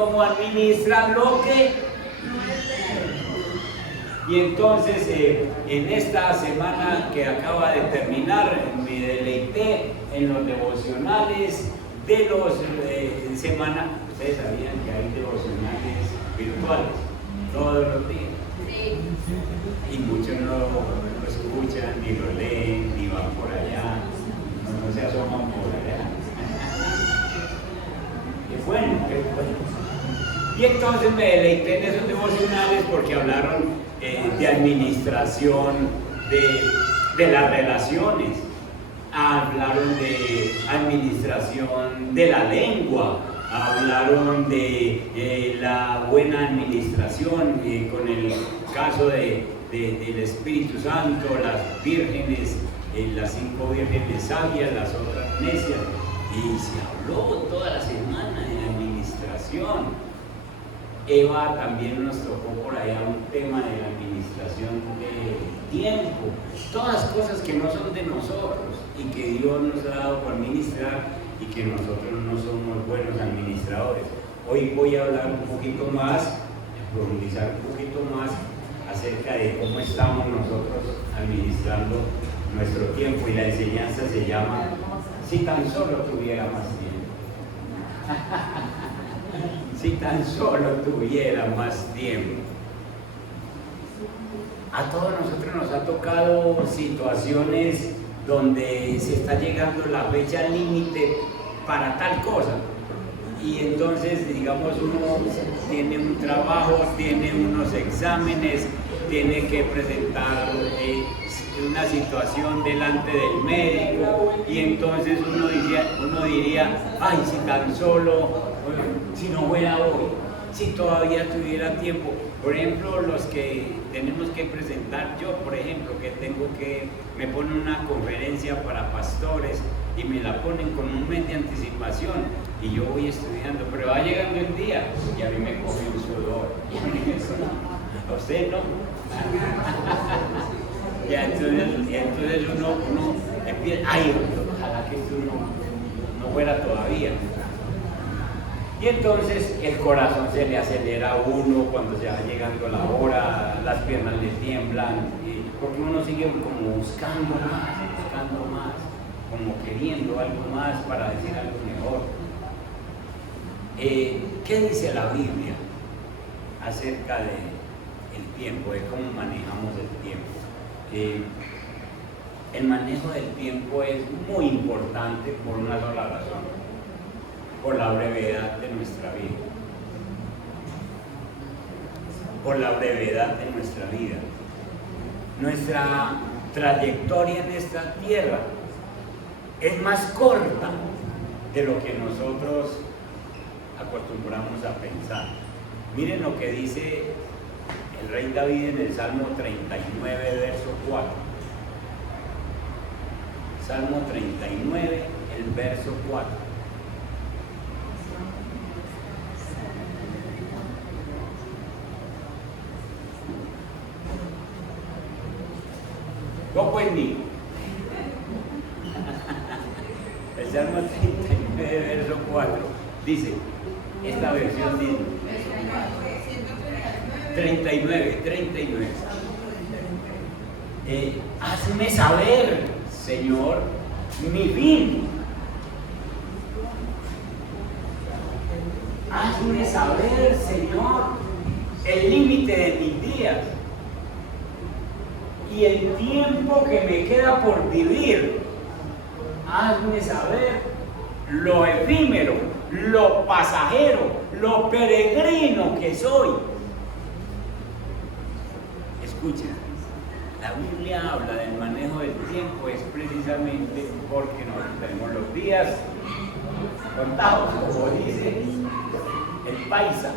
Como administran lo que y entonces en esta semana que acaba de terminar me deleité en los devocionales de los semana. Ustedes sabían que hay devocionales virtuales todos los días. Sí. Y muchos no lo escuchan, ni lo leen, ni van por allá, no se asoman por allá. Qué bueno, qué bueno. Y entonces me deleité en esos devocionales porque hablaron de administración de las relaciones, hablaron de administración de la lengua, hablaron de la buena administración con el caso del Espíritu Santo, las vírgenes, las 5 vírgenes sabias, las otras necias, y se habló toda la semana de administración. Eva también nos tocó por allá un tema de la administración del tiempo, todas cosas que no son de nosotros y que Dios nos ha dado por administrar y que nosotros no somos buenos administradores. Hoy voy a hablar un poquito más, profundizar un poquito más acerca de cómo estamos nosotros administrando nuestro tiempo, y la enseñanza se llama "Si tan solo tuviera más tiempo". Si tan solo tuviera más tiempo. A todos nosotros nos ha tocado situaciones donde se está llegando la fecha límite para tal cosa. Y entonces, digamos, uno tiene un trabajo, tiene unos exámenes, tiene que presentar una situación delante del médico, y entonces uno diría, ay, si tan solo, si no fuera hoy, si todavía tuviera tiempo. Por ejemplo, los que tenemos que presentar, yo por ejemplo, me ponen una conferencia para pastores y me la ponen con un mes de anticipación y yo voy estudiando, pero va llegando el día y a mí me coge un sudor. ¿A usted no? Ya, entonces uno empieza, ay, ojalá que esto no fuera todavía. Y entonces el corazón se le acelera a uno cuando se va llegando la hora, las piernas le tiemblan, porque uno sigue como buscando más, como queriendo algo más para decir algo mejor. ¿Qué dice la Biblia acerca del tiempo, de cómo manejamos el tiempo? El manejo del tiempo es muy importante por una sola razón: por la brevedad de nuestra vida. Por la brevedad de nuestra vida. Nuestra trayectoria en esta tierra es más corta de lo que nosotros acostumbramos a pensar. Miren lo que dice el rey David en el Salmo 39, verso 4. Salmo 39, el verso 4. ¿Cómo pues ni? El Salmo 39, verso 4 dice, esta versión dice 39. Hazme saber, Señor, mi fin. Hazme saber, Señor, el límite de mis días y el tiempo que me queda por vivir. Hazme saber lo efímero, lo pasajero, lo peregrino que soy. Escucha, la Biblia habla del manejo del tiempo es precisamente porque nosotros tenemos los días contados, como dice el paisa.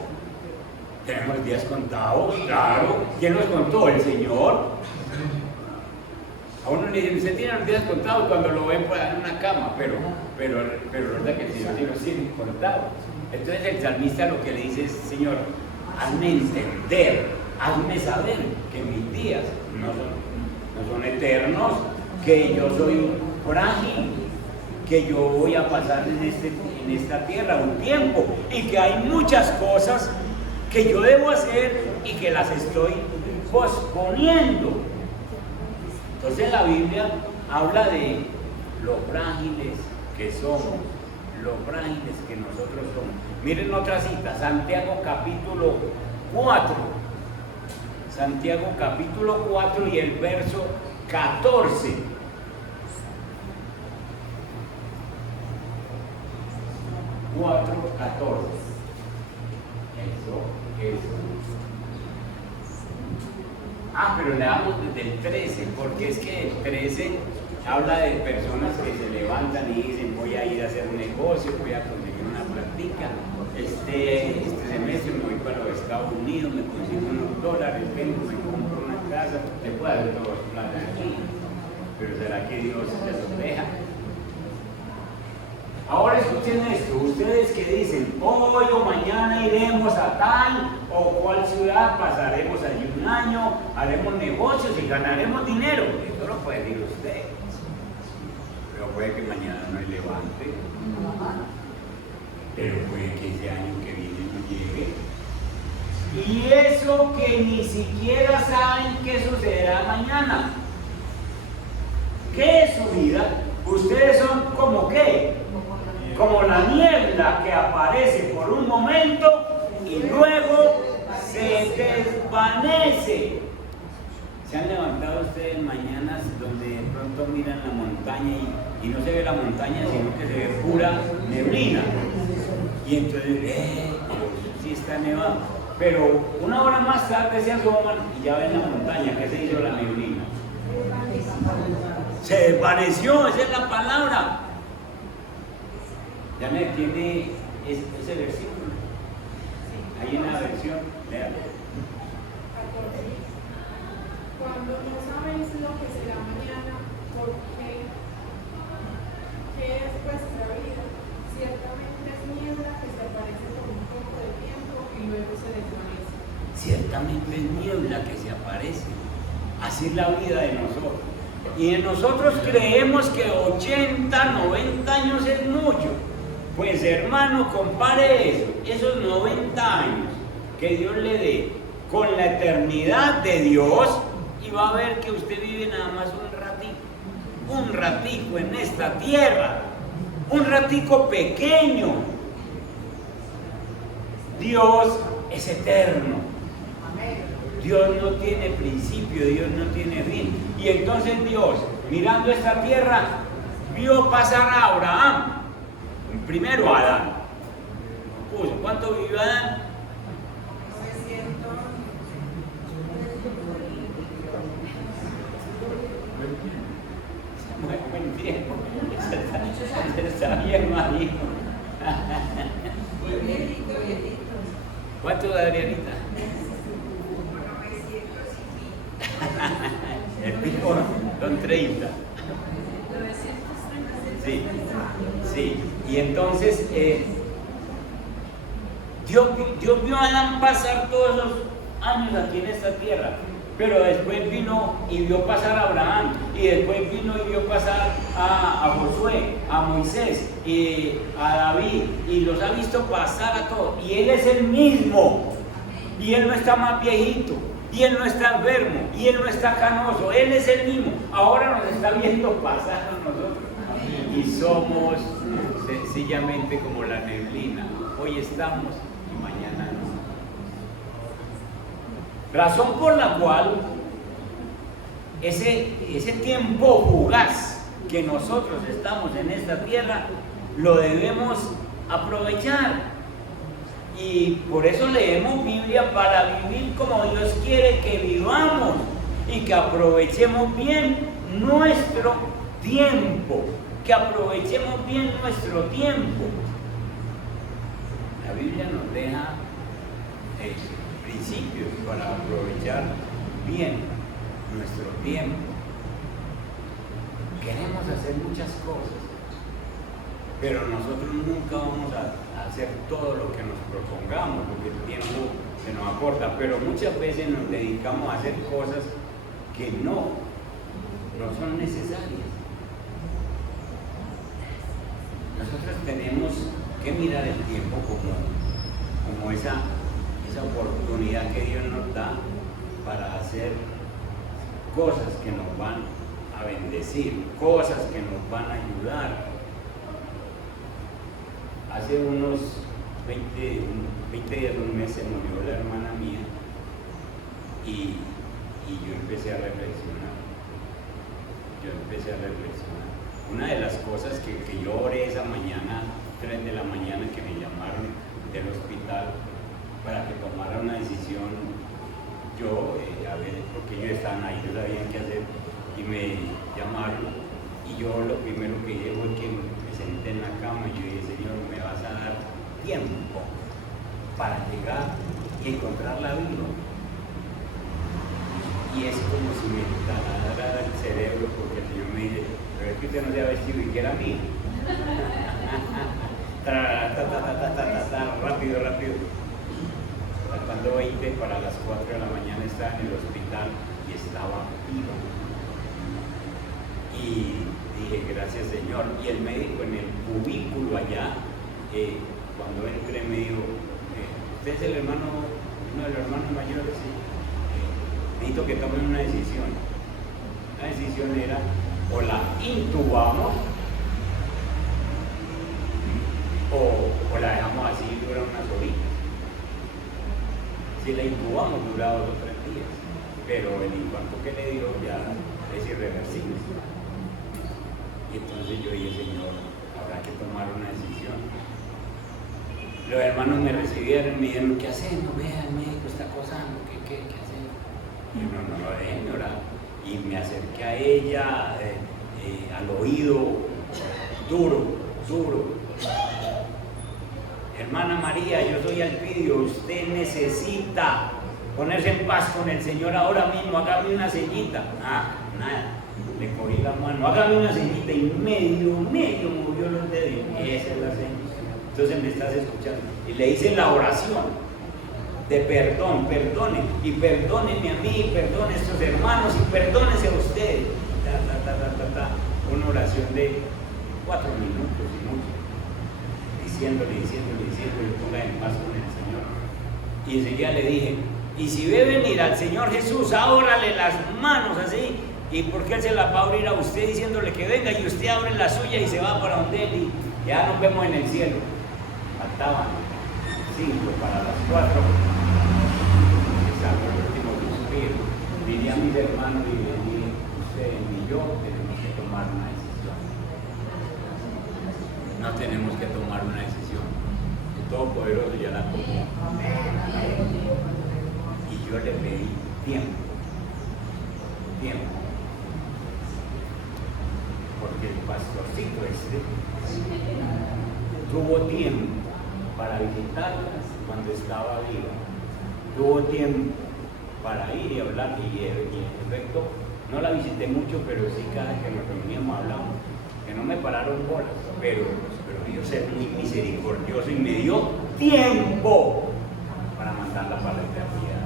Tenemos días contados, claro. ¿Quién los contó? El Señor. A uno le dicen, usted tiene los días contados cuando lo ven por en una cama, pero verdad que el Señor sí los tiene contados. Entonces el salmista lo que le dice es, Señor, hazme entender, hazme saber que mis días no son eternos, que yo soy frágil, que yo voy a pasar en esta tierra un tiempo y que hay muchas cosas que yo debo hacer y que las estoy posponiendo. Entonces la Biblia habla de lo frágiles que somos, lo frágiles que nosotros somos. Miren otra cita, Santiago capítulo 4. Santiago capítulo 4 y el verso 14. Eso. Pero le damos desde el 13, porque es que el 13 habla de personas que se levantan y dicen voy a ir a hacer un negocio, voy a conseguir una plática, este semestre me voy para los Estados Unidos, me consigo unos dólares, vengo, me compro una casa, le puedo hacer todos los planes aquí, pero ¿será que Dios se los deja? Ahora escuchen esto, ustedes que dicen, hoy o mañana iremos a tal o cual ciudad, pasaremos allí un año, haremos negocios y ganaremos dinero. Eso lo puede decir usted, pero puede que mañana no se levante, pero puede que ese año que viene no llegue. Y eso que ni siquiera saben qué sucederá mañana. ¿Qué es su vida? Ustedes son como ¿qué? Como la niebla que aparece por un momento y luego se desvanece. ¿Se han levantado ustedes mañanas donde de pronto miran la montaña y no se ve la montaña, sino que se ve pura neblina? Y entonces, sí está nevado. Pero una hora más tarde se asoman y ya ven la montaña. ¿Qué se hizo la neblina? Se desvaneció, esa es la palabra. Ya me tiene ese versículo. Hay una versión, léalo. Cuando no sabéis lo que será mañana, porque ¿qué es vuestra vida? Ciertamente es niebla que se aparece por un poco de tiempo y luego se desvanece. Ciertamente es niebla que se aparece. Así es la vida de nosotros. Y en nosotros creemos que 80, 90 años es mucho. Pues hermano, compare eso, esos 90 años que Dios le dé con la eternidad de Dios y va a ver que usted vive nada más un ratico en esta tierra, un ratico pequeño. Dios es eterno. Dios no tiene principio, Dios no tiene fin. Y entonces Dios, mirando esta tierra, vio pasar a Abraham. Primero Adán. ¿Cuánto vivió Adán? 900. Buen tiempo. Está bien, marido. ¿Cuánto, Adrianita? El pico son 30. Sí. Y entonces Dios vio a Adán pasar todos los años aquí en esta tierra, pero después vino y vio pasar a Abraham, y después vino y vio pasar a Josué, a Moisés, y a David, y los ha visto pasar a todos, y Él es el mismo, y Él no está más viejito, y Él no está enfermo, y Él no está canoso, Él es el mismo. Ahora nos está viendo pasar a nosotros, y somos sencillamente como la neblina. Hoy estamos y mañana no. Razón por la cual ese tiempo fugaz que nosotros estamos en esta tierra lo debemos aprovechar. Y por eso leemos Biblia, para vivir como Dios quiere que vivamos y que aprovechemos bien nuestro tiempo. Que aprovechemos bien nuestro tiempo. La Biblia nos deja principios para aprovechar bien nuestro tiempo. Queremos hacer muchas cosas, pero nosotros nunca vamos a hacer todo lo que nos propongamos, porque el tiempo se nos acorta, pero muchas veces nos dedicamos a hacer cosas que no son necesarias. nosotros tenemos que mirar el tiempo como esa oportunidad que Dios nos da para hacer cosas que nos van a bendecir, cosas que nos van a ayudar. Hace unos 20 días, un mes, se murió la hermana mía y yo empecé a reflexionar. Una de las cosas que yo oré esa mañana, 3 de la mañana, que me llamaron del hospital para que tomara una decisión, a ver, porque ellos estaban ahí, no sabían qué hacer, y me llamaron, y yo lo primero que hice fue que me senté en la cama y yo dije: Señor, me vas a dar tiempo para llegar y encontrar la vida. Y es como si me taladara el cerebro, porque el Señor me dice: pero es que usted no se ha vestido y que era mío. Rápido. Faltando 20 para las 4 de la mañana estaba en el hospital y estaba vivo. Y dije: gracias, Señor. Y el médico en el cubículo allá, cuando entré, me dijo: ¿usted es el hermano, uno de los hermanos mayores? Sí. Necesito que tomen una decisión. La decisión era: o la intubamos o la dejamos así y dura unas horitas. Si la intubamos dura 2 o 3 días, pero el infarto que le dio ya es irreversible. Y entonces yo dije: Señor, habrá que tomar una decisión. Los hermanos me recibieron, me dijeron: ¿qué hacemos? Vea, el médico está acosando, ¿qué hacemos? Y yo: no, déjenme orar. Y me acerqué a ella, al oído, duro. Hermana María, yo soy Alpidio, usted necesita ponerse en paz con el Señor ahora mismo, hágame una ceñita. Nada, le cogí la mano, hágame una ceñita y medio movió los dedos. Esa es la seña. Entonces me estás escuchando. Y le hice la oración de perdón, y perdónenme a mí, perdone a estos hermanos y perdónense a ustedes. Una oración de 4 minutos y mucho, diciéndole, ponga en paz con el Señor. Y enseguida le dije: y si ve venir al Señor Jesús, ábrale las manos así, y porque Él se las va a abrir a usted diciéndole que venga, y usted abre la suya y se va para donde Él, y ya nos vemos en el cielo. Faltaban 5 para las 4. Sacó el último suspiro. Miré a mis hermanos y les dije: ustedes y yo tenemos que tomar una decisión. No tenemos que tomar una decisión. El Todopoderoso ya la tomó. Y yo le pedí tiempo. Porque el pastorcito tuvo tiempo para visitarla cuando estaba viva. Tuvo tiempo para ir y hablar, y en efecto no la visité mucho, pero sí cada que nos reuníamos hablábamos, que no me pararon bolas, pero Dios es muy misericordioso y me dio tiempo para mandarla para la eternidad.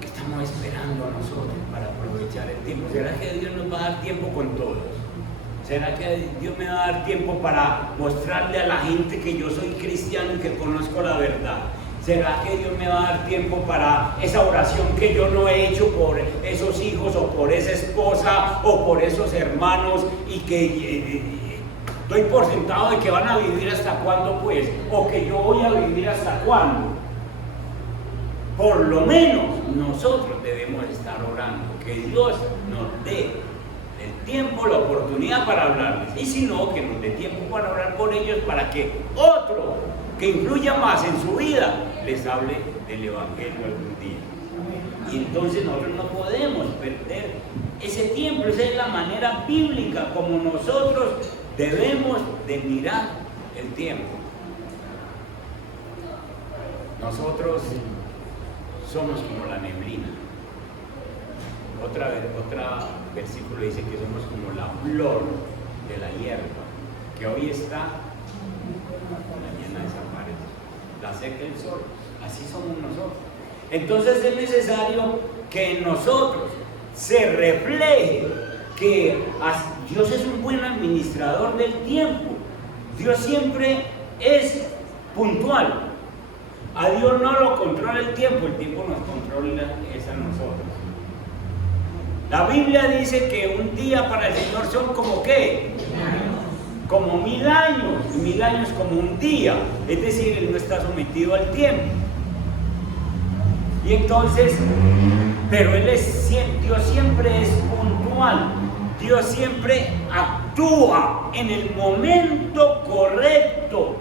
¿Qué estamos esperando a nosotros para aprovechar el tiempo? ¿Será que Dios nos va a dar tiempo con todos? ¿Será que Dios me va a dar tiempo para mostrarle a la gente que yo soy cristiano y que conozco la verdad? ¿Será que Dios me va a dar tiempo para esa oración que yo no he hecho por esos hijos o por esa esposa o por esos hermanos y que doy por sentado de que van a vivir hasta cuándo, pues? O que yo voy a vivir hasta cuándo. Por lo menos nosotros debemos estar orando que Dios nos dé el tiempo, la oportunidad para hablarles, y si no, que nos dé tiempo para orar por ellos, para que otro que influya más en su vida les hable del Evangelio algún día. Y entonces nosotros no podemos perder ese tiempo. Esa es la manera bíblica como nosotros debemos de mirar el tiempo. Nosotros somos como la neblina. Otra versículo dice que somos como la flor de la hierba, que hoy está, mañana desaparece, la seca el sol. Así somos nosotros. Entonces es necesario que en nosotros se refleje que Dios es un buen administrador del tiempo. Dios siempre es puntual. A Dios no lo controla el tiempo nos controla es a nosotros. La Biblia dice que un día para el Señor son como ¿qué? Como 1000 años, y 1000 años como un día. Es decir, Él no está sometido al tiempo. Y entonces, pero Dios siempre es puntual. Dios siempre actúa en el momento correcto.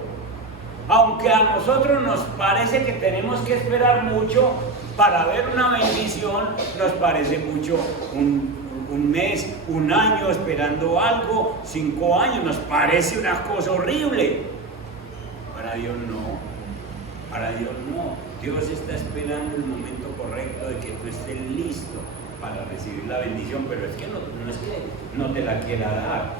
Aunque a nosotros nos parece que tenemos que esperar mucho para ver una bendición, nos parece mucho un mes, un año esperando algo, 5 años, nos parece una cosa horrible. Para Dios no, para Dios no. Dios está esperando el momento correcto de que tú estés listo para recibir la bendición, pero es que no es que no te la quiera dar.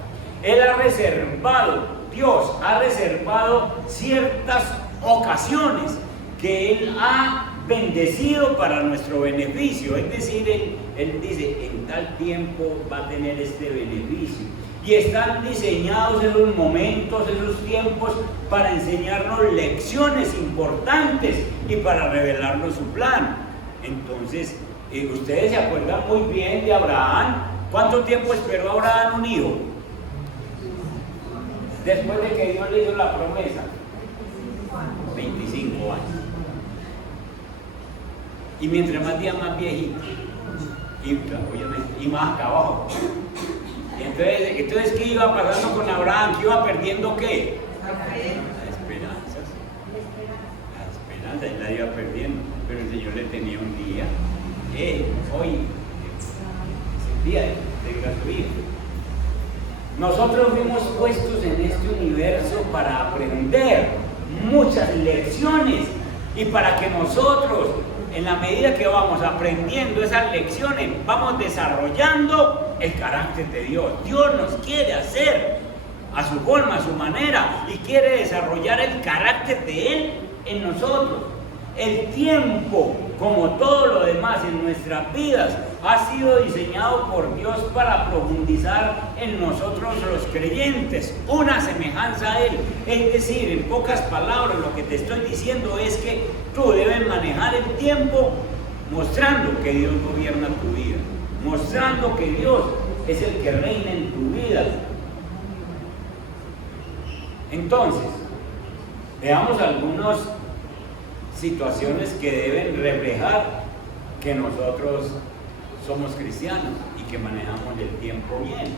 Él ha reservado, Dios ha reservado ciertas ocasiones que Él ha bendecido para nuestro beneficio. Es decir, Él dice, en tal tiempo va a tener este beneficio. Y están diseñados esos momentos, esos tiempos para enseñarnos lecciones importantes y para revelarnos su plan. Entonces, ustedes se acuerdan muy bien de Abraham. ¿Cuánto tiempo esperó Abraham un hijo? Después de que Dios le dio la promesa. 25 años. Y mientras más días más viejito. Y más acá abajo. Entonces, ¿qué iba pasando con Abraham? ¿Qué iba perdiendo qué? La esperanza. La esperanza, él la iba perdiendo. Pero el Señor le tenía un día. Hoy es el día de tu hijo. Nosotros fuimos puestos en este universo para aprender muchas lecciones y para que nosotros, en la medida que vamos aprendiendo esas lecciones, vamos desarrollando el carácter de Dios. Dios nos quiere hacer a su forma, a su manera, y quiere desarrollar el carácter de Él en nosotros. El tiempo, como todo lo demás en nuestras vidas, ha sido diseñado por Dios para profundizar en nosotros los creyentes, una semejanza a Él. Es decir, en pocas palabras, lo que te estoy diciendo es que tú debes manejar el tiempo mostrando que Dios gobierna tu vida, mostrando que Dios es el que reina en tu vida. Entonces, veamos algunas situaciones que deben reflejar que nosotros somos cristianos y que manejamos el tiempo bien.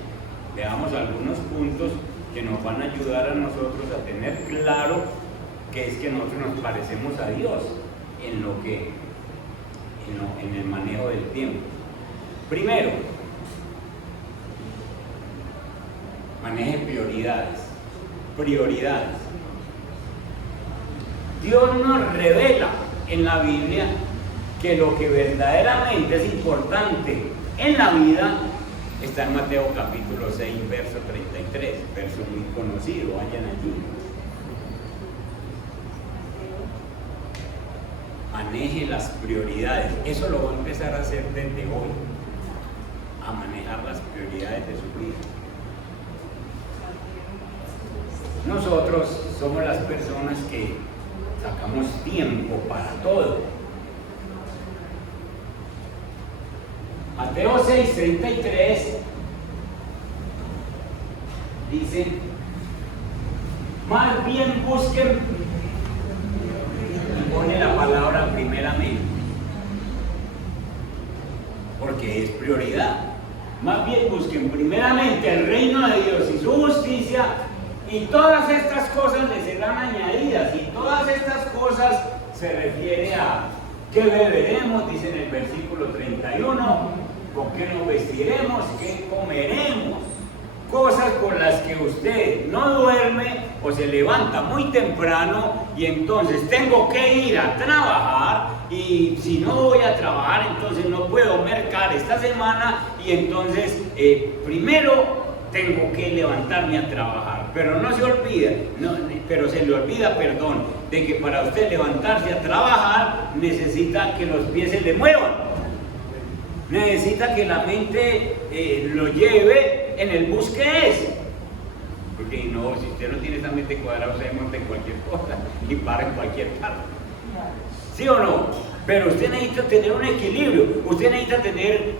Veamos algunos puntos que nos van a ayudar a nosotros a tener claro que es que nosotros nos parecemos a Dios en el manejo del tiempo. Primero, maneje prioridades. Prioridades. Dios nos revela en la Biblia que lo que verdaderamente es importante en la vida está en Mateo capítulo 6, verso 33, verso muy conocido, vayan allí. Maneje las prioridades, eso lo va a empezar a hacer desde hoy, a manejar las prioridades de su vida. Nosotros somos las personas que sacamos tiempo para todo. Mateo 6:33 dice, más bien busquen, y pone la palabra primeramente, porque es prioridad. Más bien busquen primeramente el reino de Dios y su justicia, y todas estas cosas les serán añadidas. Y todas estas cosas se refiere a qué beberemos, dice en el versículo 31, con qué nos vestiremos, qué comeremos. Cosas con las que usted no duerme o se levanta muy temprano y entonces tengo que ir a trabajar, y si no voy a trabajar entonces no puedo mercar esta semana, y entonces primero tengo que levantarme a trabajar. Pero no se olvida, pero se le olvida, de que para usted levantarse a trabajar necesita que los pies se le muevan. Necesita que la mente lo lleve en el bus que es. Porque no, si usted no tiene esa mente cuadrada, se monta en cualquier cosa y para en cualquier parte. ¿Sí o no? Pero usted necesita tener un equilibrio, usted necesita tener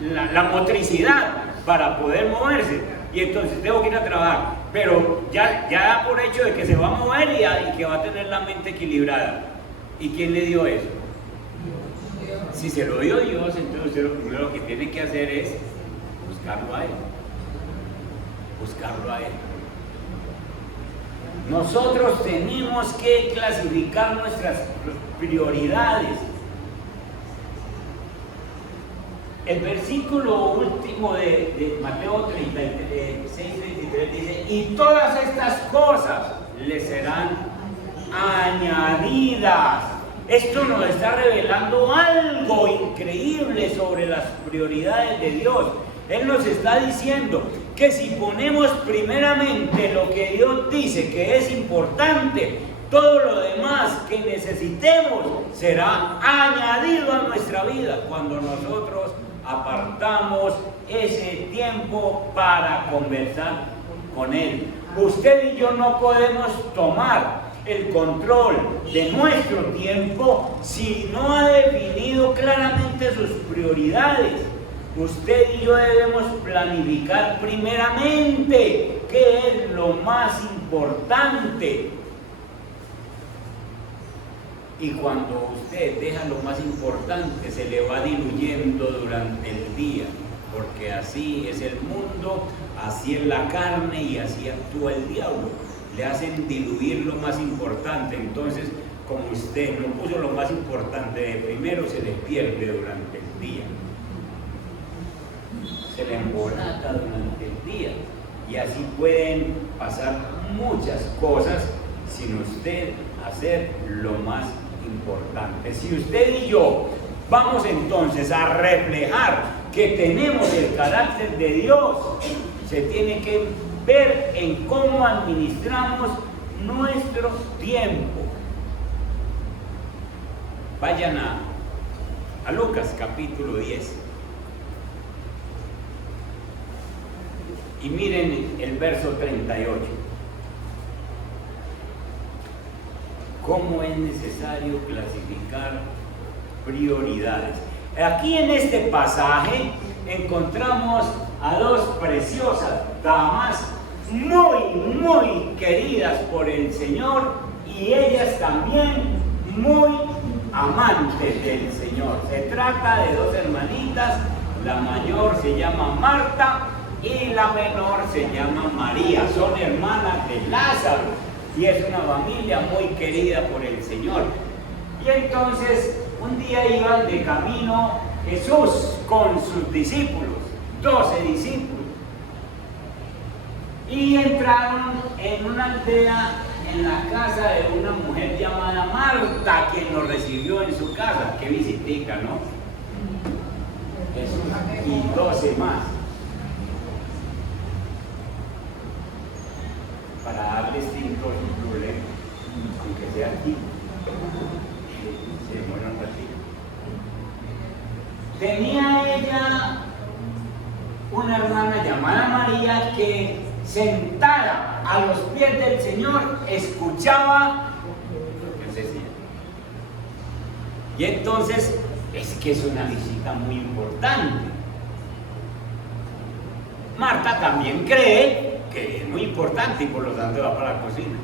la motricidad para poder moverse. Y entonces tengo que ir a trabajar, pero ya da por hecho de que se va a mover y que va a tener la mente equilibrada. ¿Y quién le dio eso? Si se lo dio Dios, entonces usted lo primero que tiene que hacer es buscarlo a Él. Buscarlo a Él. Nosotros tenemos que clasificar nuestras prioridades. El versículo último de Mateo 36-33 dice: y todas estas cosas le serán añadidas. Esto nos está revelando algo increíble sobre las prioridades de Dios. Él nos está diciendo que si ponemos primeramente lo que Dios dice que es importante, todo lo demás que necesitemos será añadido a nuestra vida cuando nosotros apartamos ese tiempo para conversar con Él. Usted y yo no podemos tomar el control de nuestro tiempo si no ha definido claramente sus prioridades. Usted y yo debemos planificar primeramente qué es lo más importante. Y cuando usted deja lo más importante, se le va diluyendo durante el día, porque así es el mundo, así es la carne y así actúa el diablo. Le hacen diluir lo más importante. Entonces, como usted no puso lo más importante de primero, se le pierde durante el día. Se le embolata durante el día. Y así pueden pasar muchas cosas sin usted hacer lo más importante. Si usted y yo vamos entonces a reflejar que tenemos el carácter de Dios, se tiene que ver en cómo administramos nuestro tiempo. Vayan a Lucas capítulo 10 y miren el verso 38. ¿Cómo es necesario clasificar prioridades? Aquí en este pasaje encontramos a dos preciosas damas muy queridas por el Señor y ellas también muy amantes del Señor. Se trata de dos hermanitas, la mayor se llama Marta y la menor se llama María. Son hermanas de Lázaro y es una familia muy querida por el Señor. Y entonces un día iban de camino Jesús con sus discípulos, 12 discípulos, y entraron en una aldea en la casa de una mujer llamada Marta, quien los recibió en su casa. Qué visitica, ¿no? Jesús y 12 más, para darles tiempo sin problema, aunque sea aquí. Se demoran un ratito. Tenía ella una hermana llamada María que, sentada a los pies del Señor, escuchaba lo que él decía. Y entonces es que es una visita muy importante. Marta también cree que es muy importante y por lo tanto va para la cocina.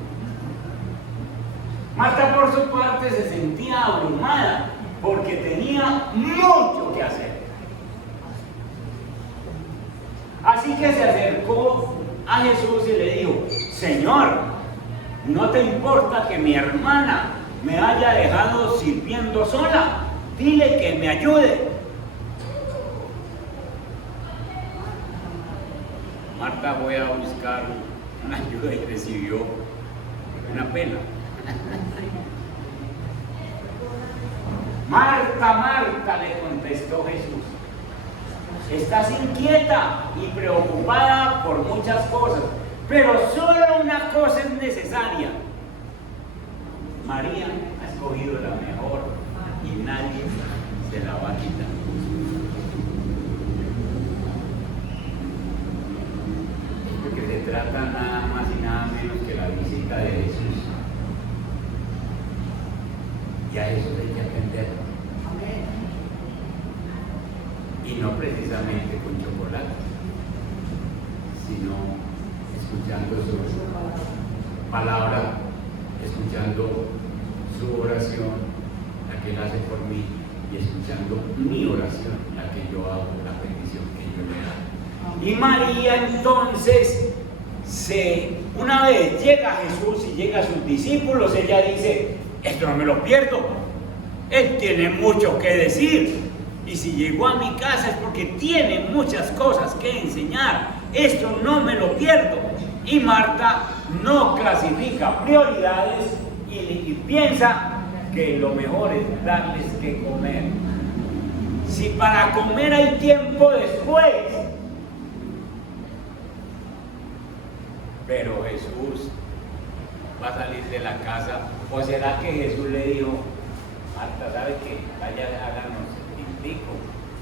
Marta por su parte se sentía abrumada porque tenía mucho que hacer. Así que se acercó a Jesús y le dijo: Señor, ¿no te importa que mi hermana me haya dejado sirviendo sola? Dile que me ayude. Marta fue a buscar una ayuda y recibió una pena. Marta, Marta, le contestó Jesús, estás inquieta y preocupada por muchas cosas, pero solo una cosa es necesaria. María ha escogido la mejor y nadie se la va a quitar. trata nada más y nada menos que la visita de Jesús. Y a Jesús hay que atender. Y no precisamente con chocolate, sino escuchando su palabra, escuchando su oración, la que él hace por mí, y escuchando mi oración, la que yo hago, la petición que yo le hago. Y María entonces, una vez llega Jesús y llega a sus discípulos, ella dice: esto no me lo pierdo, él tiene mucho que decir, y si llegó a mi casa es porque tiene muchas cosas que enseñar, esto no me lo pierdo. Y Marta no clasifica prioridades y piensa que lo mejor es darles que comer. Si para comer hay tiempo después. Pero Jesús va a salir de la casa. ¿O será que Jesús le dijo: Marta, ¿sabe qué? Vaya, háganos el tintico,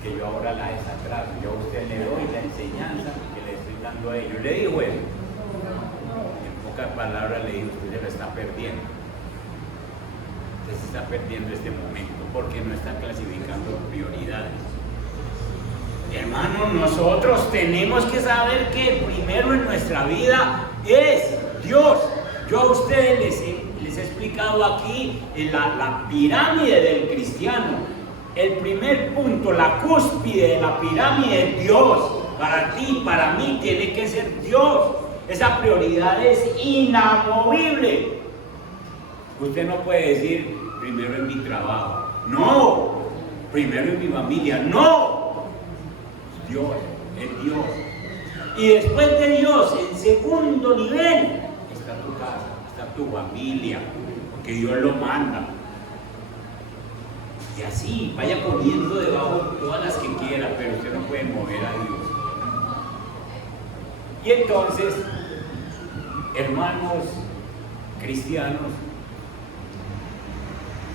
que yo ahora la desatraso, yo a usted le doy la enseñanza que le estoy dando a ellos? ¿Le dijo eso? En pocas palabras le dijo: usted se la está perdiendo. Usted se está perdiendo este momento porque no está clasificando prioridades. Hermanos, nosotros tenemos que saber que primero en nuestra vida es Dios. Yo a ustedes les he explicado aquí la pirámide del cristiano. El primer punto, la cúspide de la pirámide es Dios. Para ti, para mí, tiene que ser Dios. Esa prioridad es inamovible. Usted no puede decir: primero en mi trabajo. No. Primero en mi familia. No. Dios, es Dios. Y después de Dios, en segundo nivel, está tu casa, está tu familia, porque Dios lo manda. Y así, vaya poniendo debajo todas las que quiera, pero usted no puede mover a Dios. Y entonces, hermanos cristianos,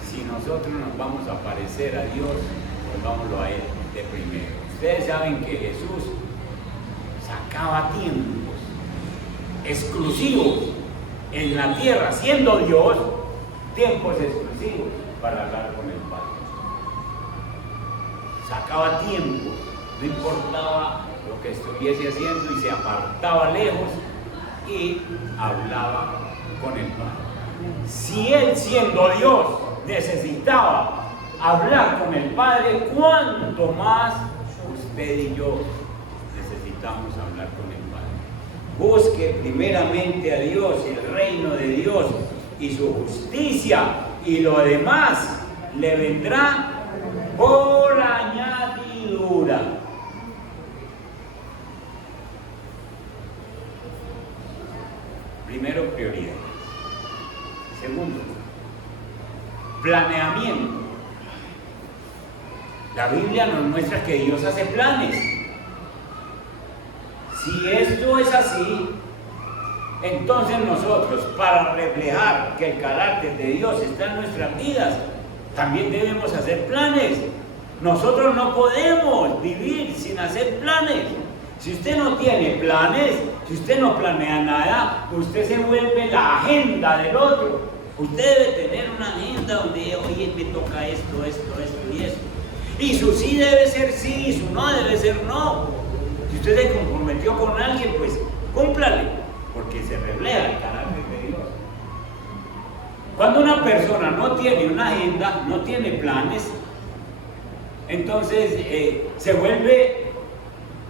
si nosotros nos vamos a parecer a Dios, pues vámonos a Él de primero. Ustedes saben que Jesús sacaba tiempos exclusivos en la tierra, siendo Dios, tiempos exclusivos para hablar con el Padre. Sacaba tiempos, no importaba lo que estuviese haciendo, y se apartaba lejos y hablaba con el Padre. Si Él, siendo Dios, necesitaba hablar con el Padre, ¿cuánto más usted y yo necesitamos hablar con el Padre? Busque primeramente a Dios, el reino de Dios y su justicia, y lo demás le vendrá por añadidura. Primero, prioridad. Segundo, planeamiento. La Biblia nos muestra que Dios hace planes. Si esto es así, entonces nosotros, para reflejar que el carácter de Dios está en nuestras vidas, también debemos hacer planes. Nosotros no podemos vivir sin hacer planes. Si usted no tiene planes, si usted no planea nada, usted se vuelve la agenda del otro. Usted debe tener una agenda donde: oye, me toca esto, esto, esto y esto. Y su sí debe ser sí, y su no debe ser no. Si usted se comprometió con alguien, pues cúmplale, porque se refleja el carácter de Dios. Cuando una persona no tiene una agenda, no tiene planes, entonces se vuelve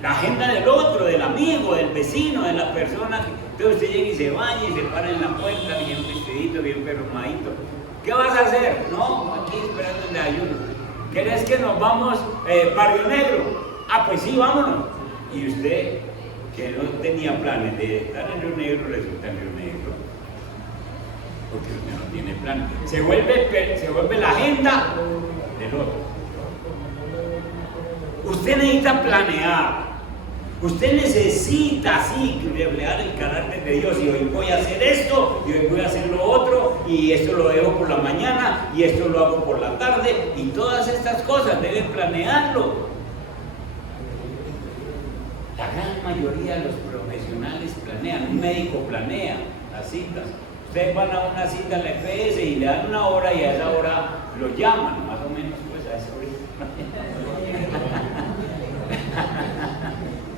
la agenda del otro, del amigo, del vecino, de la persona. Entonces usted llega y se baña y se para en la puerta, bien vestidito, bien perfumadito. ¿Qué vas a hacer? No, aquí esperando el ayuno. ¿Querés que nos vamos para Río Negro? Ah, pues sí, vámonos. Y usted, que no tenía planes de estar en Río Negro, resulta en Río Negro, porque usted no tiene plan. Se vuelve la agenda del otro. Usted necesita planear. Usted necesita, sí, reflejar el carácter de Dios. Y hoy voy a hacer esto, y hoy voy a hacer lo otro, y esto lo dejo por la mañana, y esto lo hago por la tarde, y todas estas cosas deben planearlo. La gran mayoría de los profesionales profesionales planean, un médico planea las citas. Ustedes van a una cita en la EPS y le dan una hora y a esa hora lo llaman, más o menos pues a esa hora.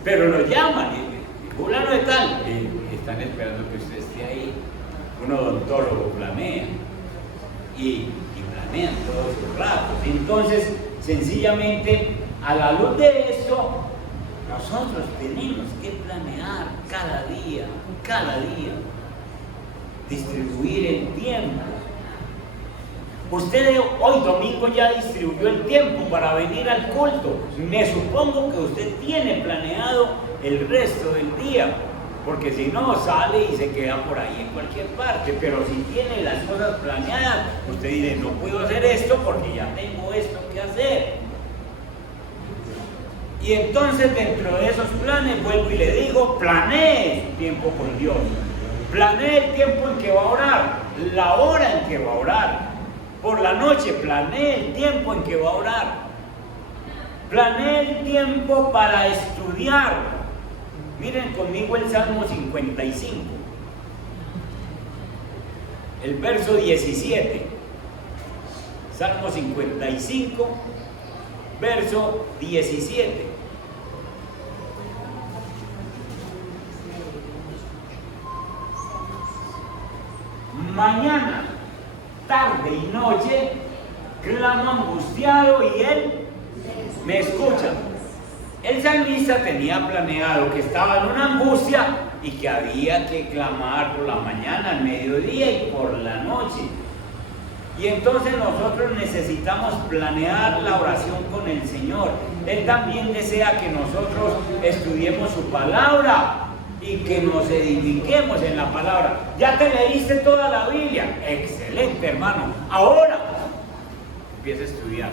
Pero lo llaman, y fulano de tal, y están esperando que usted esté ahí. Un odontólogo planea y planean todos sus ratos. Entonces, sencillamente, a la luz de esto, nosotros tenemos que planear cada día, distribuir el tiempo. Usted hoy domingo ya distribuyó el tiempo para venir al culto. Me supongo que usted tiene planeado el resto del día, porque si no sale y se queda por ahí en cualquier parte. Pero si tiene las cosas planeadas, usted dice, no puedo hacer esto porque ya tengo esto que hacer. Y entonces dentro de esos planes, vuelvo y le digo, planee su tiempo con Dios. Planee el tiempo en que va a orar, la hora en que va a orar. Por la noche, planee el tiempo en que va a orar. Planee el tiempo para estudiar. Miren conmigo el Salmo 55, el verso 17. Salmo 55, verso 17. Mañana, tarde y noche, clamo angustiado y Él me escucha. El salmista tenía planeado que estaba en una angustia y que había que clamar por la mañana, al mediodía y por la noche. Y entonces nosotros necesitamos planear la oración con el Señor. Él también desea que nosotros estudiemos su palabra y que nos edifiquemos en la palabra. Ya te leíste toda la Biblia. Excelente, hermano. Ahora empieza a estudiar.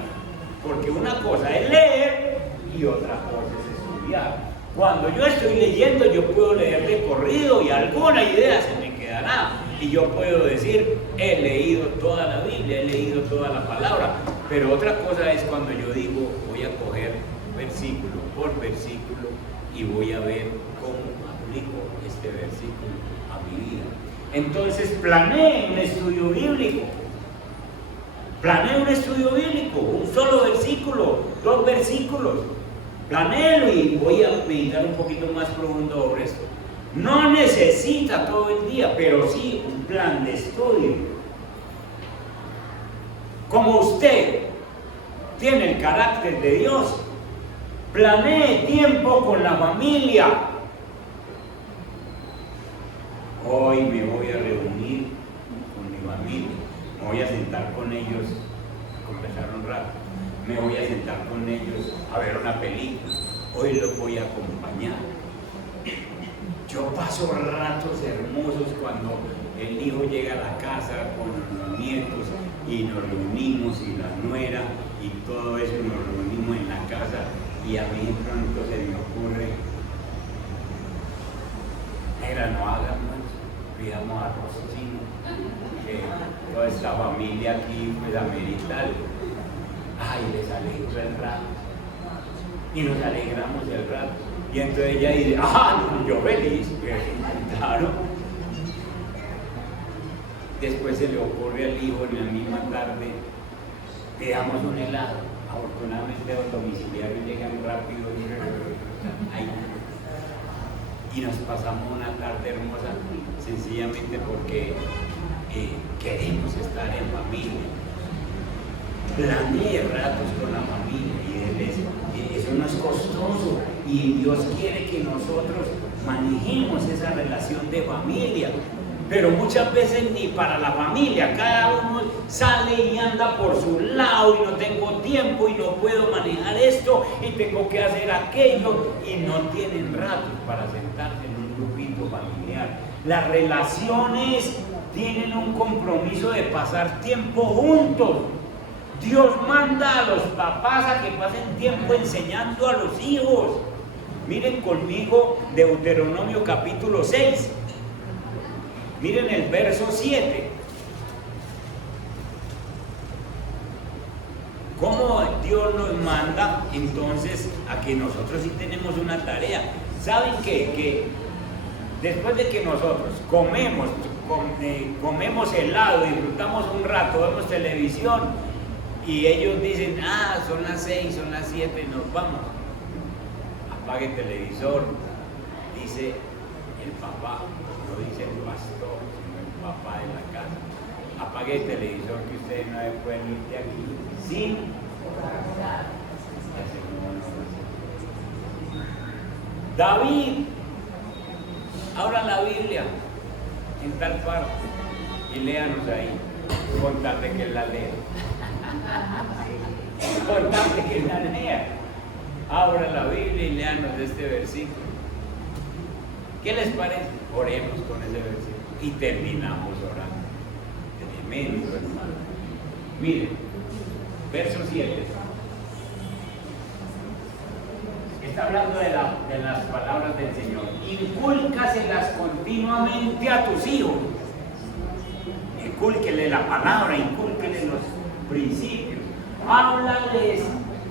Porque una cosa es leer y otra cosa es estudiar. Cuando yo estoy leyendo, yo puedo leer de corrido y alguna idea se me quedará. Y yo puedo decir, he leído toda la Biblia, he leído toda la palabra. Pero otra cosa es cuando yo digo, voy a coger versículo por versículo y voy a ver cómo aplico este versículo a mi vida. Entonces planee un estudio bíblico. Planee un estudio bíblico, un solo versículo, 2 versículos. Planéelo y voy a meditar un poquito más profundo sobre esto. No necesita todo el día, pero sí un plan de estudio. Como usted tiene el carácter de Dios, planee tiempo con la familia. Hoy me voy a reunir con mi familia, me voy a sentar con ellos a conversar un rato, me voy a sentar con ellos a ver una película, hoy los voy a acompañar. Yo paso ratos hermosos cuando el hijo llega a la casa con los nietos y nos reunimos y la nuera y todo eso, nos reunimos en la casa y a mí pronto se me ocurre, negra, no hagamos, pidamos arroz chino, que toda esta familia aquí pues amerita algo. Ay, les alegro el rato y nos alegramos el rato. Y entonces ella dice, yo feliz, claro. Después se le ocurre al hijo en la misma tarde, pidamos un helado. Afortunadamente los domiciliarios llegan rápido y nos pasamos una tarde hermosa, sencillamente porque queremos estar en familia. Planee ratos con la familia y eso no es costoso y Dios quiere que nosotros manejemos esa relación de familia, pero muchas veces ni para la familia, cada uno sale y anda por su lado y no tengo tiempo y no puedo manejar esto y tengo que hacer aquello y no tienen ratos para sentarse en un grupito familiar. Las relaciones tienen un compromiso de pasar tiempo juntos. Dios manda a los papás a que pasen tiempo enseñando a los hijos. Miren conmigo Deuteronomio capítulo 6. Miren el verso 7. ¿Cómo Dios nos manda entonces a que nosotros sí tenemos una tarea? ¿Saben que después de que nosotros comemos helado, disfrutamos un rato, vemos televisión y ellos dicen, son las 6, son las 7, nos vamos. Apague el televisor, dice el papá, no dice el pastor, sino el papá de la casa. Apague el televisor que ustedes no pueden ir de aquí sin orar. David, abra la Biblia en tal parte y léanos ahí, con tal de que él la lea. Con tal de que él la lea. Abra la Biblia y léanos de este versículo. ¿Qué les parece? Oremos con ese versículo y terminamos orando. Tremendo, hermano. Miren, verso 7. Está hablando de las palabras del Señor. Incúlcaselas continuamente a tus hijos. Incúlquele la palabra, incúlquele los principios. Háblales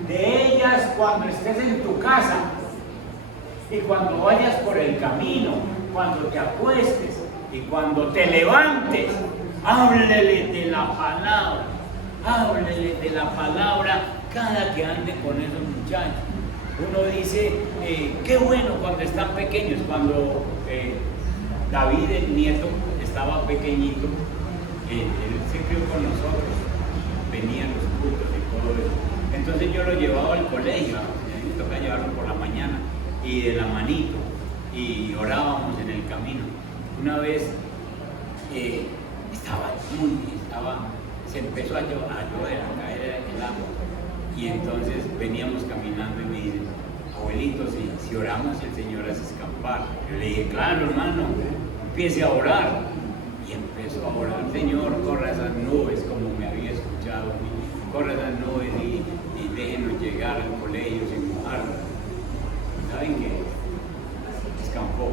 de ellas cuando estés en tu casa y cuando vayas por el camino, cuando te acuestes y cuando te levantes. Háblele de la palabra. Háblele de la palabra cada que ande con esos muchachos. Uno dice, qué bueno cuando están pequeños. Cuando David, el nieto, estaba pequeñito, él se crió con nosotros, venían los cultos y todo eso. Entonces yo lo llevaba al colegio, a mí me tocaba llevarlo por la mañana, y de la manito, y orábamos en el camino. Una vez se empezó a llover, a caer el agua. Y entonces veníamos caminando y me dice, abuelito, si oramos el Señor hace escampar. Yo le dije, claro, hermano, empiece a orar. Y empezó a orar, Señor, corra esas nubes, como me había escuchado a mí, corra esas nubes y déjenos llegar al colegio sin mojarnos. ¿Saben qué? Escampó.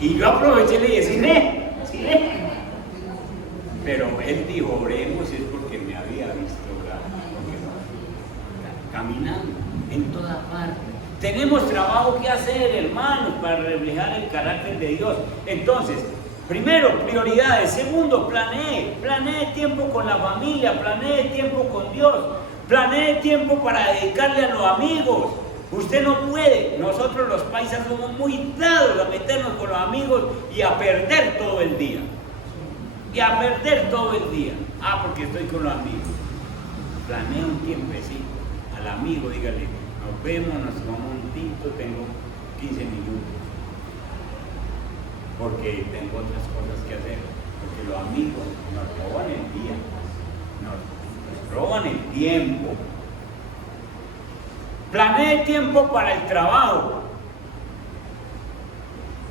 Y yo aproveché y le dije, sí, pero él dijo, oremos, es porque me había visto orar, caminando en toda parte. Tenemos trabajo que hacer, hermanos, para reflejar el carácter de Dios. Entonces, primero, prioridades. Segundo, planee tiempo con la familia, planee tiempo con Dios, planee tiempo para dedicarle a los amigos. Usted no puede, nosotros los paisas somos muy dados a meternos con los amigos y a perder todo el día. Porque estoy con los amigos. Planea un tiempecito al amigo, dígale, nos vemos, nos tomamos un tinto, tengo 15 minutos. Porque tengo otras cosas que hacer. Porque los amigos nos roban el día, nos roban el tiempo. Planee tiempo para el trabajo.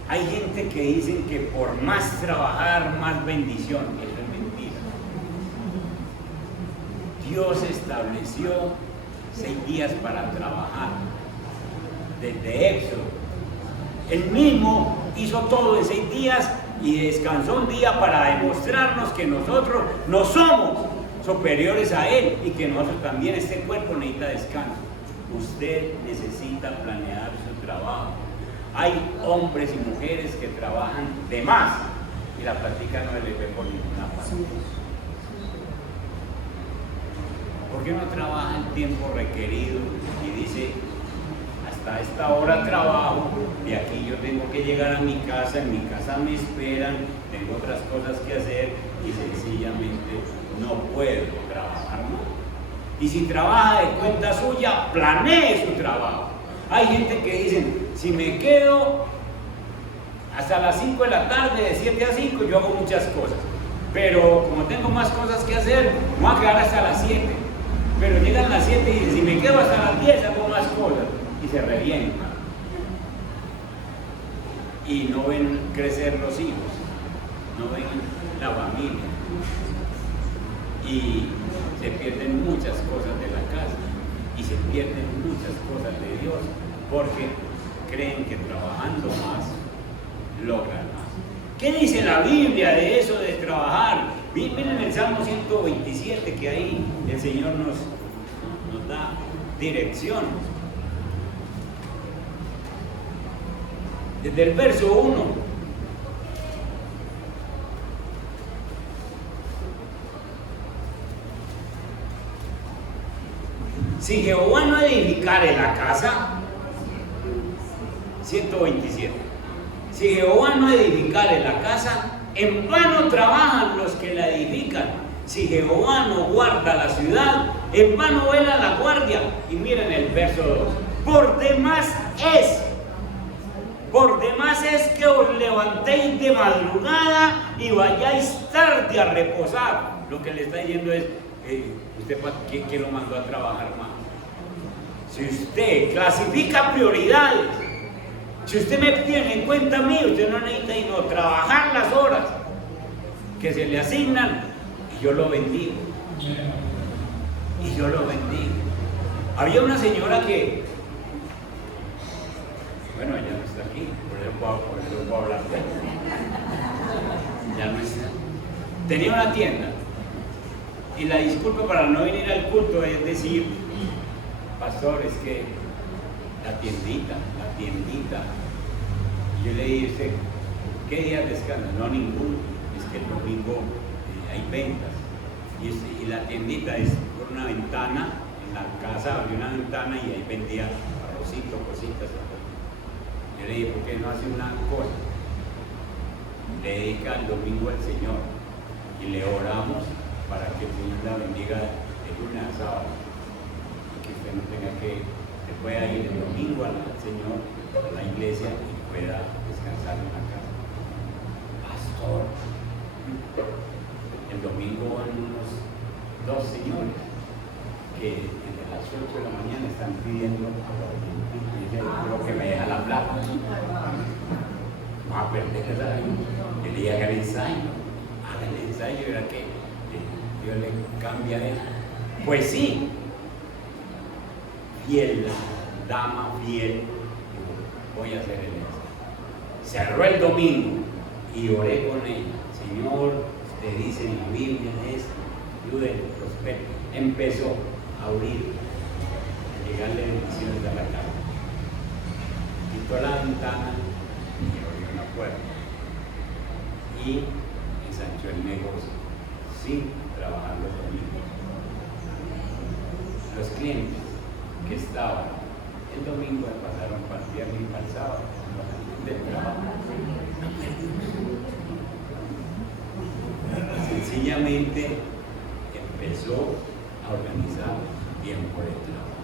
Hay gente que dicen que por más trabajar, más bendición. Eso es mentira. Dios estableció 6 días para trabajar. Desde Éxodo. Él mismo hizo todo en 6 días y descansó un día para demostrarnos que nosotros no somos superiores a Él y que nosotros también, este cuerpo necesita descanso. Usted necesita planear su trabajo. Hay hombres y mujeres que trabajan de más y la plática no les ve por ninguna parte. ¿Por qué no trabaja el tiempo requerido y dice, hasta esta hora trabajo, de aquí yo tengo que llegar a mi casa, en mi casa me esperan, tengo otras cosas que hacer y sencillamente no puedo trabajar más? Y si trabaja de cuenta suya, planee su trabajo. Hay gente que dicen, si me quedo hasta las 5 de la tarde, de 7 a 5, yo hago muchas cosas. Pero como tengo más cosas que hacer, me voy a quedar hasta las 7. Pero llegan las 7 y dicen, si me quedo hasta las 10, hago más cosas. Y se revientan. Y no ven crecer los hijos, no ven la familia. Y se pierden muchas cosas de la casa y se pierden muchas cosas de Dios porque creen que trabajando más logran más. ¿Qué dice la Biblia de eso de trabajar? Miren el Salmo 127 que ahí el Señor nos da dirección. desde el verso 1. Si Jehová no edificare la casa, 127. Si Jehová no edificare la casa, en vano trabajan los que la edifican. Si Jehová no guarda la ciudad, en vano vela la guardia. Y miren el verso 2. Por demás es que os levantéis de madrugada y vayáis tarde a reposar. Lo que le está diciendo es, ¿usted quién lo mandó a trabajar más? Si usted clasifica prioridades, si usted me tiene en cuenta a mí, usted no necesita sino trabajar las horas que se le asignan y yo lo bendigo. Y yo lo bendigo. Había una señora que, bueno, ella no está aquí, por eso puedo hablar de ella. Ya no está. Tenía una tienda y la disculpa para no venir al culto es decir, pastor, es que la tiendita. Y yo le dije, ¿qué días descansan? No, ninguno. Es que el domingo hay ventas. Y la tiendita es por una ventana, en la casa había una ventana y ahí vendía arrocito, cositas. Yo le dije, ¿por qué no hace una cosa? Le dedica el domingo al Señor y le oramos para que el Señor la bendiga de lunes a sábado. Que usted no tenga que, se pueda ir el domingo al Señor, a la iglesia y pueda descansar en la casa. Pastor, el domingo van unos dos señores que desde las 8 de la mañana están pidiendo y dicen, creo que me deja la plata. Va a perder el día que haga el ensayo. Haga el ensayo y verá que Dios le cambia eso. Pues sí, fiel, dama fiel, voy a hacer el ensayo. Cerró el domingo y oré con ella. Señor, usted dice en la Biblia esto, ayúdenme, prospere. Empezó a abrir, a llegarle bendiciones a la casa. Quitó la ventana y abrió una puerta. Y ensanchó el negocio sin trabajar los domingos. Los clientes que estaban el domingo pasaron para el viernes y para el sábado del trabajo. Sencillamente empezó a organizar tiempo de trabajo.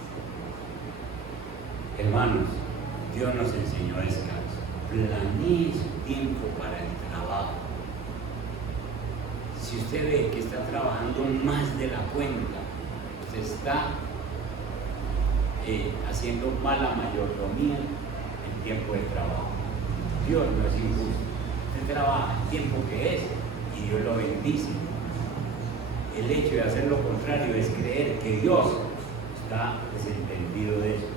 Hermanos, Dios nos enseñó descanso. Planee su tiempo para el trabajo. Si usted ve que está trabajando más de la cuenta, usted está haciendo mala mayordomía en tiempo de trabajo. Dios no es injusto. Usted trabaja el tiempo que es y Dios lo bendice. El hecho de hacer lo contrario es creer que Dios está desentendido de eso.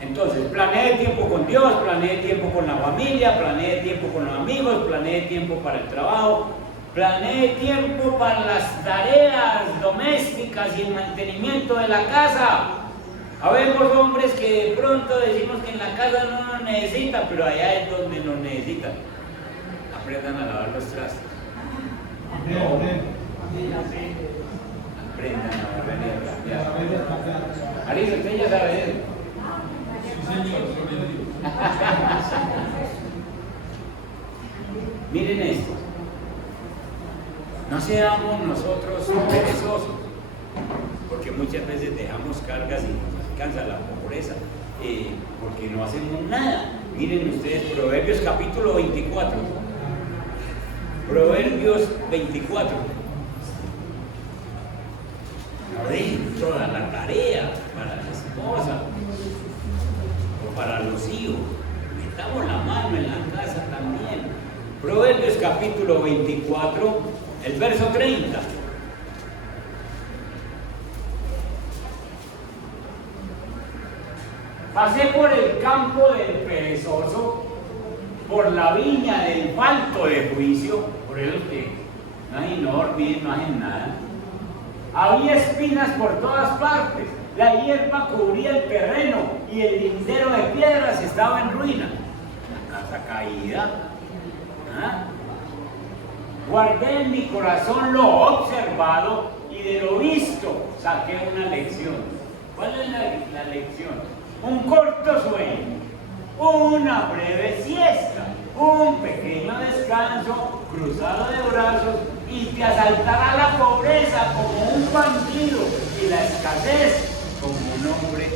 Entonces, planee tiempo con Dios, planee tiempo con la familia, planee tiempo con los amigos, planee tiempo para el trabajo, planee tiempo para las tareas domésticas y el mantenimiento de la casa. Habemos hombres que de pronto decimos que en la casa no nos necesitan, pero allá es donde nos necesitan. Aprendan a lavar los trastos. No. Aprendan a barrer y a cambiar. Marisa, usted ya sabe eso. Sí, señor. Miren esto. No seamos nosotros perezosos, porque muchas veces dejamos cargas y nos alcanza la pobreza, porque no hacemos nada. Miren ustedes, Proverbios capítulo 24. Proverbios 24. No dejen toda la tarea para la esposa o para los hijos. Metamos la mano en la casa también. Proverbios capítulo 24, el verso 30. Pasé por el campo del perezoso, por la viña del falto de juicio, por el que no hay no olviden, no hacen nada. Había espinas por todas partes, la hierba cubría el terreno y el lindero de piedras estaba en ruina. casa caída. ¿Ah? Guardé en mi corazón lo observado y de lo visto saqué una lección. ¿Cuál es la lección? Un corto sueño, una breve siesta, un pequeño descanso cruzado de brazos y te asaltará la pobreza como un bandido y la escasez como un hombre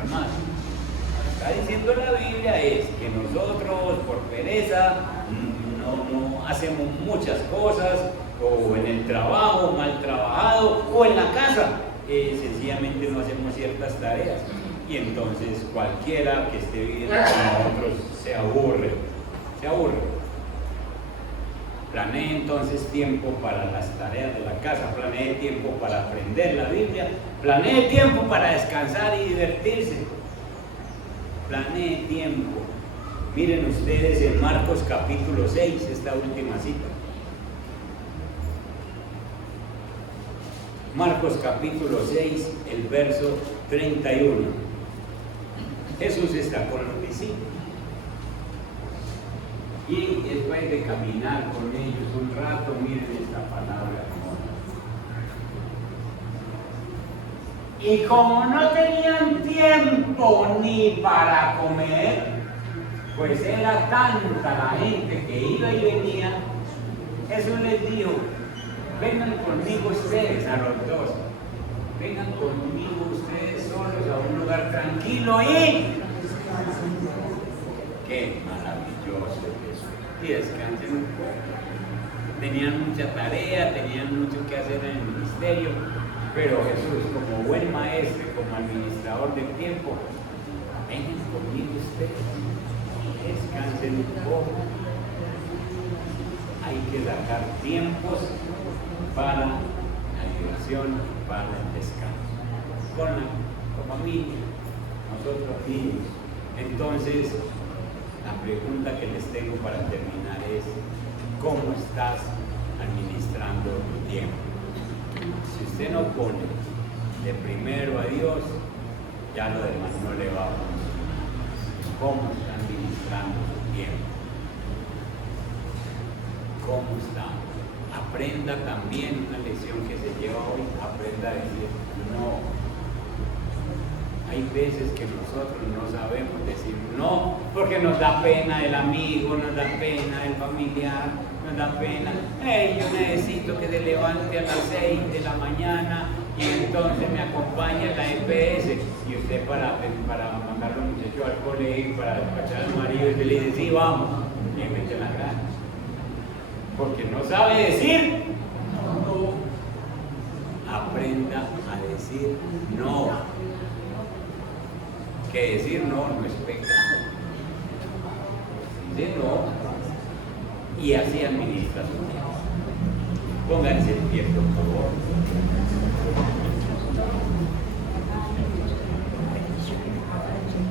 armado. Está diciendo la Biblia es que nosotros por pereza no hacemos muchas cosas, o en el trabajo mal trabajado, o en la casa sencillamente no hacemos ciertas tareas, y entonces cualquiera que esté viviendo con nosotros se aburre. Planee entonces tiempo para las tareas de la casa, planee tiempo para aprender la Biblia, planee tiempo para descansar y divertirse, planee tiempo. Miren ustedes en Marcos capítulo 6, esta última cita. Marcos capítulo 6, el verso 31. Jesús está con los discípulos. Y después de caminar con ellos un rato, miren esta palabra. Y como no tenían tiempo ni para comer, pues era tanta la gente que iba y venía, Jesús les dijo: vengan conmigo ustedes, a los dos, vengan conmigo ustedes solos a un lugar tranquilo y qué maravilloso eso, y descansen un poco. Tenían mucha tarea, tenían mucho que hacer en el ministerio, pero Jesús, como buen maestro, como administrador del tiempo, vengan conmigo ustedes, descansen un poco. Hay que sacar tiempos para la diversión, para el descanso, con la familia, nosotros niños. Entonces, la pregunta que les tengo para terminar es: ¿cómo estás administrando tu tiempo? Si usted no pone de primero a Dios, ya lo demás no le va a funcionar. ¿Cómo está administrando su tiempo? ¿Cómo está? Aprenda también una lección que se lleva hoy, aprenda a decir no. Hay veces que nosotros no sabemos decir no, porque nos da pena el amigo, nos da pena el familiar, nos da pena. Yo necesito que se levante a las 6 de la mañana y entonces me acompaña a la EPS. Y usted para mandar a los muchachos al colegio, para despachar al marido, usted le dice sí, vamos, y le mete la gana. Porque no sabe decir no. Aprenda a decir no. Que decir no no es pecado. Dice no y así administra su tiempo. Pónganse en pie, por favor.